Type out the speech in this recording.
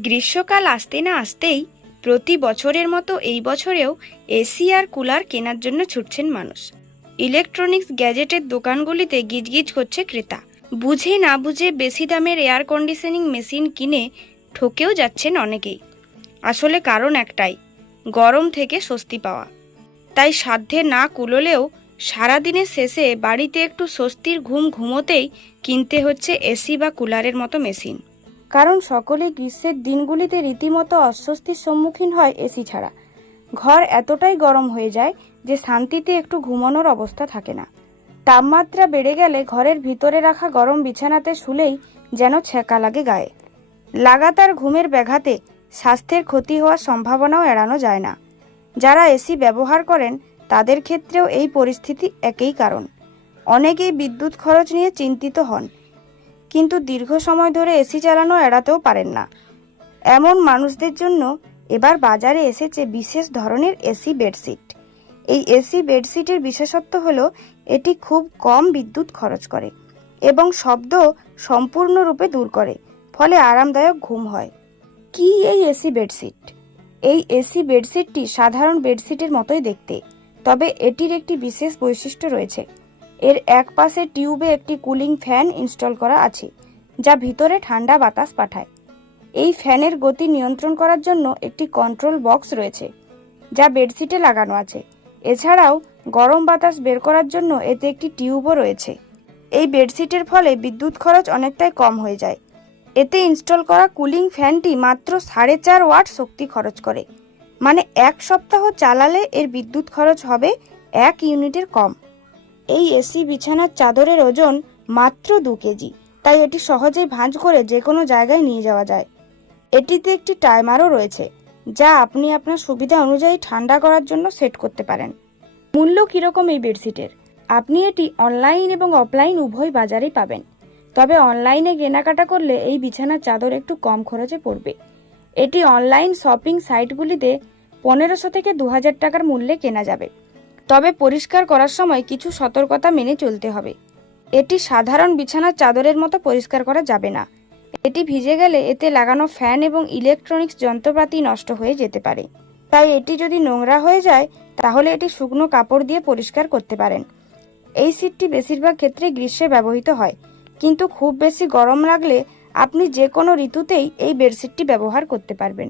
গ্রীষ্মকাল আসতে না আসতেই প্রতি বছরের মতো এই বছরেও এসি আর কুলার কেনার জন্য ছুটছেন মানুষ। ইলেকট্রনিক্স গ্যাজেটের দোকানগুলিতে গিজগিজ করছে ক্রেতা। বুঝে না বুঝে বেশি দামের এয়ার কন্ডিশনিং মেশিন কিনে ঠকেও যাচ্ছেন অনেকেই। আসলে কারণ একটাই, গরম থেকে স্বস্তি পাওয়া। তাই সাধ্যে না কুলোলেও সারাদিনের শেষে বাড়িতে একটু স্বস্তির ঘুম ঘুমোতেই কিনতে হচ্ছে এসি বা কুলারের মতো মেশিন। কারণ সকলে গ্রীষ্মের দিনগুলিতে রীতিমতো অস্বস্তির সম্মুখীন হয় এসি ছাড়া। ঘর এতটাই গরম হয়ে যায় যে শান্তিতে একটু ঘুমানোর অবস্থা থাকে না। তাপমাত্রা বেড়ে গেলে ঘরের ভিতরে রাখা গরম বিছানাতে শুলেই যেন ছ্যাঁকা লাগে গায়ে। লাগাতার ঘুমের ব্যাঘাতে স্বাস্থ্যের ক্ষতি হওয়ার সম্ভাবনাও এড়ানো যায় না। যারা এসি ব্যবহার করেন, তাদের ক্ষেত্রেও এই পরিস্থিতি একই কারণ। অনেকেই বিদ্যুৎ খরচ নিয়ে চিন্তিত হন। কিন্তু দীর্ঘ সময় ধরে এসি চালানো এড়াতেও পারেন না। এমন মানুষদের জন্য এবার বাজারে এসেছে বিশেষ ধরনের এসি বেডশিট। এই এসি বেডশিটের বিশেষত্ব হলো, এটি খুব কম বিদ্যুৎ খরচ করে এবং শব্দ সম্পূর্ণরূপে দূর করে, ফলে আরামদায়ক ঘুম হয়। কি এই এসি বেডশিট? এই এসি বেডশিটটি সাধারণ বেডশিটের মতোই দেখতে, তবে এটির একটি বিশেষ বৈশিষ্ট্য রয়েছে। এর এক পাশে টিউবে একটি কুলিং ফ্যান ইনস্টল করা আছে, যা ভিতরে ঠান্ডা বাতাস পাঠায়। এই ফ্যানের গতি নিয়ন্ত্রণ করার জন্য একটি কন্ট্রোল বক্স রয়েছে, যা বেডশিটে লাগানো আছে। এছাড়াও গরম বাতাস বের করার জন্য এতে একটি টিউবও রয়েছে। এই বেডশিটের ফলে বিদ্যুৎ খরচ অনেকটাই কম হয়ে যায়। এতে ইনস্টল করা কুলিং ফ্যানটি মাত্র সাড়ে চার ওয়াট শক্তি খরচ করে মানে এক সপ্তাহ চালালে এর বিদ্যুৎ খরচ হবে এক ইউনিটের কম। এই এসি বিছানার চাদরের ওজন মাত্র দু কেজি। তাই এটি সহজেই ভাঁজ করে যে কোনো জায়গায় নিয়ে যাওয়া যায়। এটিতে একটি টাইমারও রয়েছে, যা আপনি আপনার সুবিধা অনুযায়ী ঠান্ডা করার জন্য সেট করতে পারেন। মূল্য কীরকম এই বেডশিটের? আপনি এটি অনলাইন এবং অফলাইন উভয় বাজারেই পাবেন। তবে অনলাইনে কেনাকাটা করলে এই বিছানার চাদর একটু কম খরচে পড়বে। এটি অনলাইন শপিং সাইটগুলিতে পনেরোশো থেকে দু হাজার টাকার মূল্যে কেনা যাবে। তবে পরিষ্কার করার সময় কিছু সতর্কতা মেনে চলতে হবে। এটি সাধারণ বিছানার চাদরের মতো পরিষ্কার করা যাবে না। এটি ভিজে গেলে এতে লাগানো ফ্যান এবং ইলেকট্রনিক্স যন্ত্রপাতি নষ্ট হয়ে যেতে পারে। তাই এটি যদি নোংরা হয়ে যায়, তাহলে এটি শুকনো কাপড় দিয়ে পরিষ্কার করতে পারেন। এই সিটটি বেশিরভাগ ক্ষেত্রে গ্রীষ্মে ব্যবহৃত হয়, কিন্তু খুব বেশি গরম লাগলে আপনি যে কোনো ঋতুতেই এই বেডশিটটি ব্যবহার করতে পারবেন।